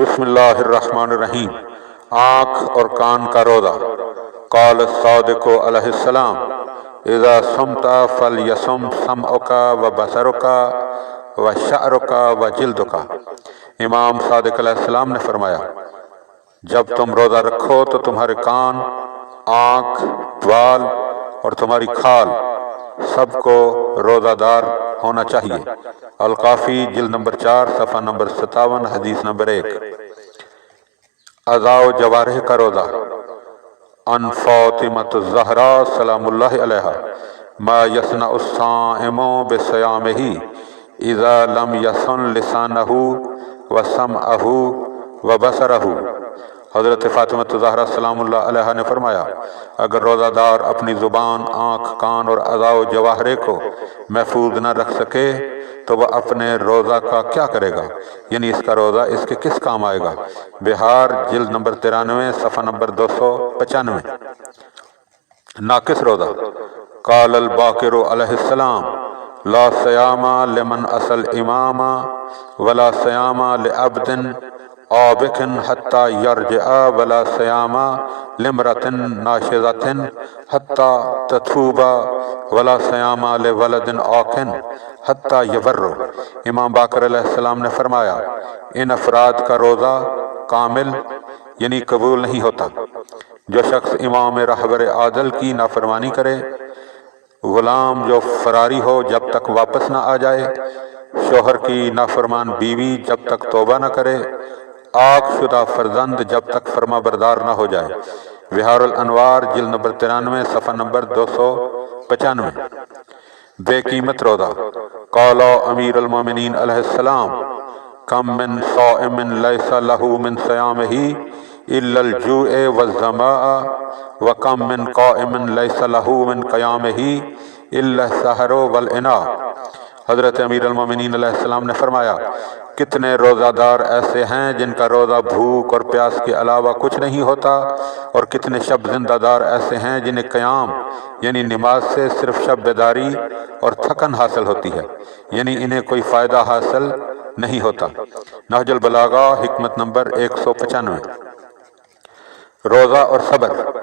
بسم اللہ الرحمن الرحیم۔ آنکھ اور کان کا روزہ۔ قال الصادق علیہ السلام اذا صمت فلیصم سمعک و بصرک و شعرک و جلدک۔ امام صادق علیہ السلام نے فرمایا، جب تم روزہ رکھو تو تمہارے کان، آنکھ، بال اور تمہاری کھال سب کو روزہ دار ہونا چاہیے۔ القافی جلد نمبر 4 صفحہ نمبر 57 حدیث نمبر 1۔ اعضاء و جوارح کا روزہ۔ ان فاطمۃ الزہرا سلام اللہ علیہا ما یصنع الصائم بصیامہ اذا لم یصن لسانہ و سمعہ و بصرہ۔ حضرت فاطمۃ الزہرا سلام اللہ علیہا نے فرمایا، اگر روزہ دار اپنی زبان، آنکھ، کان اور اعضاء و جوارح کو محفوظ نہ رکھ سکے تو وہ اپنے روزہ کا کیا کرے گا، یعنی اس کا روزہ اس کے کس کام آئے گا۔ بہار جلد نمبر 93 صفحہ نمبر 295۔ ناقص روزہ۔ قال الباقر علیہ السلام لا صیام لمن اصل امام ولا صیام لعبد عابق حتی یرجع ولا صیام لامرأۃ ناشزۃ حتی تتوب ولا صیام لولد عاق حتی یبر۔ امام باقر علیہ السلام نے فرمایا، ان افراد کا روزہ کامل یعنی قبول نہیں ہوتا۔ جو شخص امام رہبر عادل کی نافرمانی کرے، غلام جو فراری ہو جب تک واپس نہ آ جائے، شوہر کی نافرمان بیوی جب تک توبہ نہ کرے، عاق شدہ فرزند جب تک فرما بردار نہ ہو جائے۔ بہار الانوار جلد نمبر 93 صفحہ نمبر 295۔ بے قیمت روزہ۔ قال امیر المومنین علیہ السلام کم من صائم لیس لہ من صیامہ الا الجوع والظمأ وکم من قائم لیس لہ من قیامہ الا السحر والعناء۔ حضرت امیر المومنین علیہ السلام نے فرمایا، کتنے روزہ دار ایسے ہیں جن کا روزہ بھوک اور پیاس کے علاوہ کچھ نہیں ہوتا، اور کتنے شب زندہ دار ایسے ہیں جنہیں قیام یعنی نماز سے صرف شب بیداری اور تھکن حاصل ہوتی ہے، یعنی انہیں کوئی فائدہ حاصل نہیں ہوتا۔ نہج البلاغہ حکمت نمبر 195۔ روزہ اور صبر۔